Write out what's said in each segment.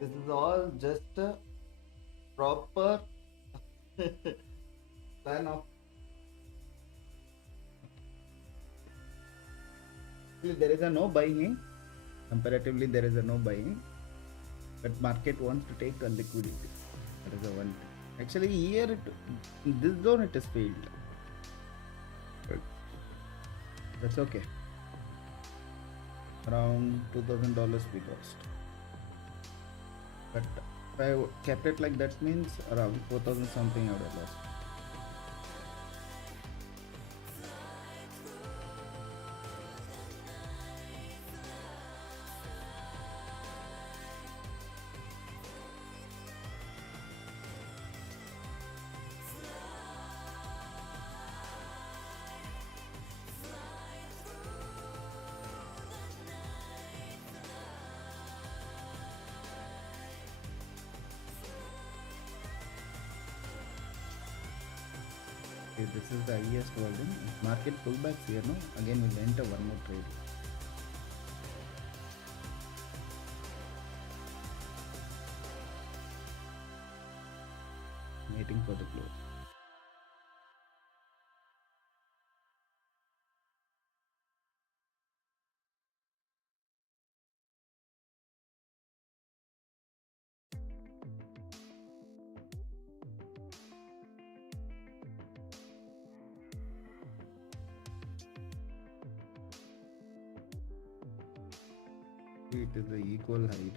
This is all just a proper plan of. There is a no buying. Comparatively, there is a no buying, but market wants to take a liquidity. That is the one thing. Actually, here this zone it is failed. But that's okay. Around $2,000 we lost. But if I kept it like that means around 4,000 something I would have lost. Okay, this is the highest volume. If market pullbacks here, no, again we'll enter one more trade. Waiting for the close. It is the equal height.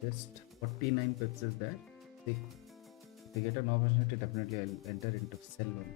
Just 49 pips is there. See, if I get an opportunity, definitely I'll enter into sell one.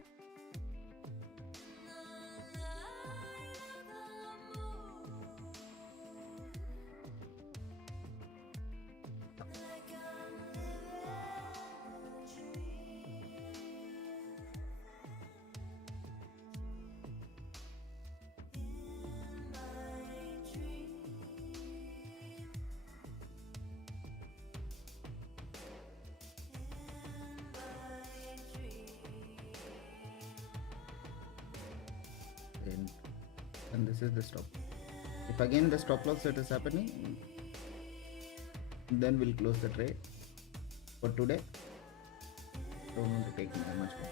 And this is the stop. If again the stop loss that is happening, then we'll close the trade for today. Don't want to take that much more.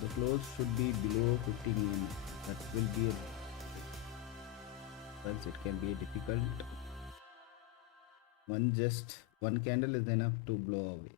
The close should be below 15 EMA. That will be else it can be difficult. One candle is enough to blow away.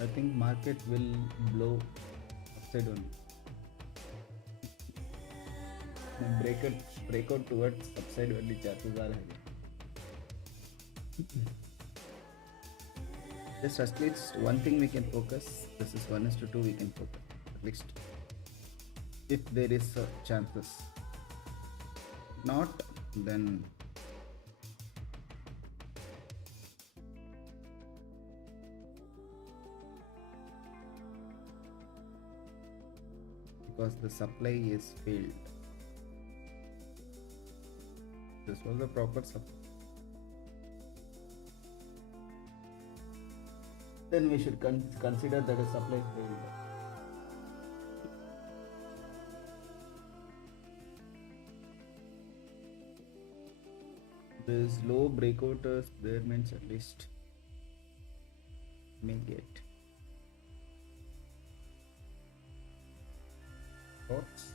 I think market will blow upside only. Breakout towards upside only chances are high. Just at least one thing we can focus. This is 1:2 we can focus. At least if there is chances. Not then because the supply is failed. This was the proper supply. Then we should consider that a supply failed. There's low breakouts there means at least may get thoughts.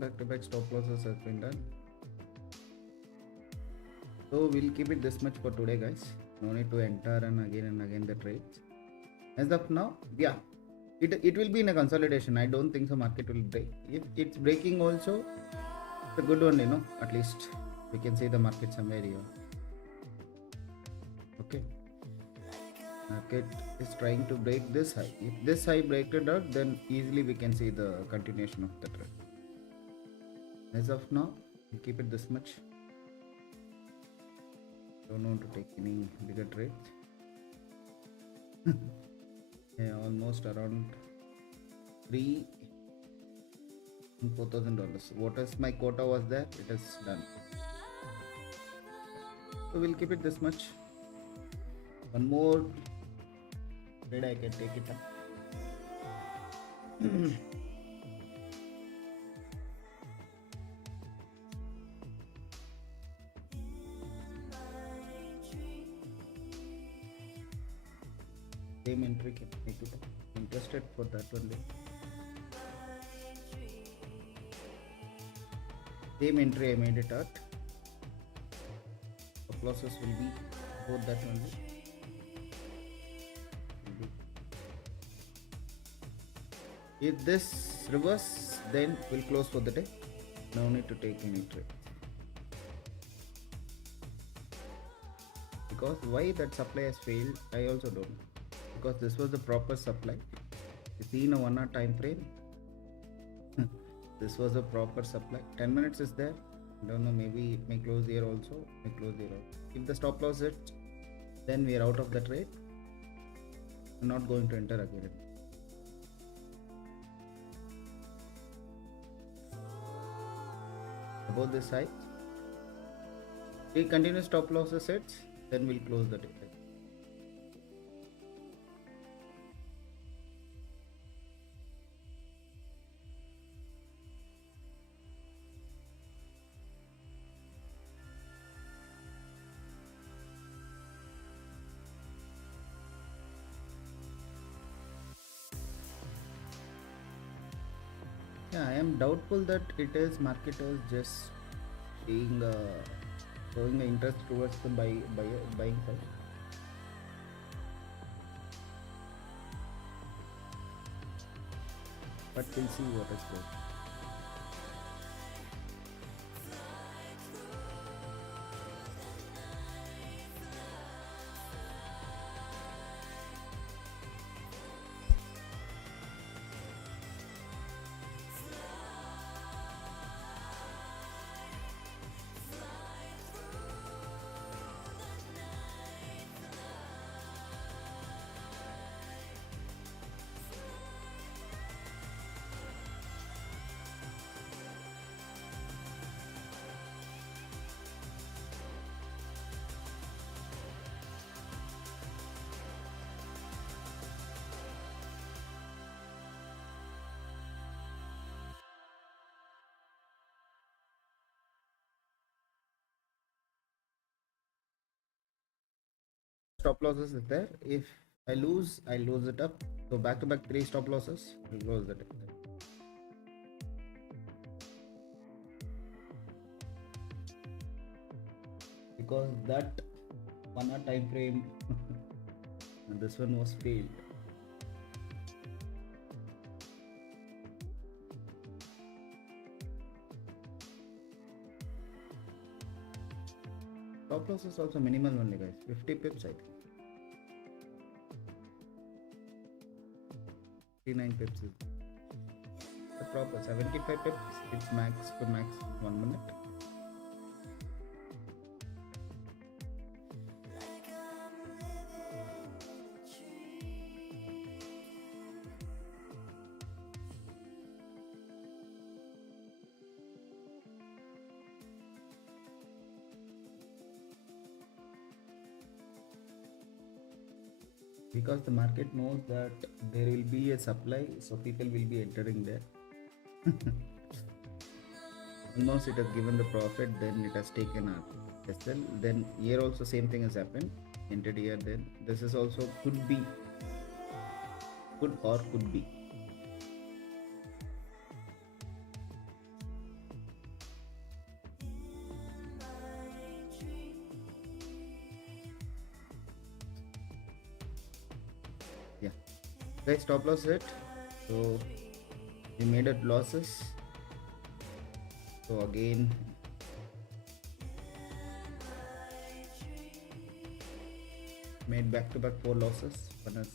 Back-to-back stop losses have been done. So we'll keep it this much for today, guys. No need to enter and again the trades. As of now, yeah, it will be in a consolidation. I don't think so market will break. If it's breaking also, it's a good one, you know. At least we can see the market somewhere here. Okay. Market is trying to break this high. If this high breaks it out, then easily we can see the continuation of the trend. As of now, we'll keep it this much. Don't want to take any bigger trades. Yeah, almost around $4,000. What is my quota was there? It is done. So we'll keep it this much. One more trade I can take it up. Same entry can make it up. Interested for that only. Same entry I made it at. The losses will be both that only. If this reverse, then we'll close for the day. No need to take any trade. Because why that supply has failed, I also don't know. Because this was the proper supply. You see in a 1 hour time frame, this was a proper supply. 10 minutes is there. I don't know, maybe it may close here also. May close here also. If the stop loss hits, then we are out of the trade. I'm not going to enter again. Above this side, we continue stop losses hits, then we'll close the trade. Yeah, I am doubtful that it is marketers just being showing the interest towards the buying side. But we'll see what is going. Stop losses is there. If I lose it up. So back to back 3 stop losses, we'll close that. Because that 1 hour time frame and this one was failed. Stop loss is also minimal only, guys. 50 pips, I think. 59 pips is the proper. 75 pips, it's max to max 1 minute. Because the market knows that there will be a supply, so people will be entering there. Once it has given the profit, then it has taken a SL. Then here also same thing has happened. Entered here, then this is also could be, could or could be. Yeah, guys, stop loss hit, so we made it losses. So again, made back to back 4 losses. One is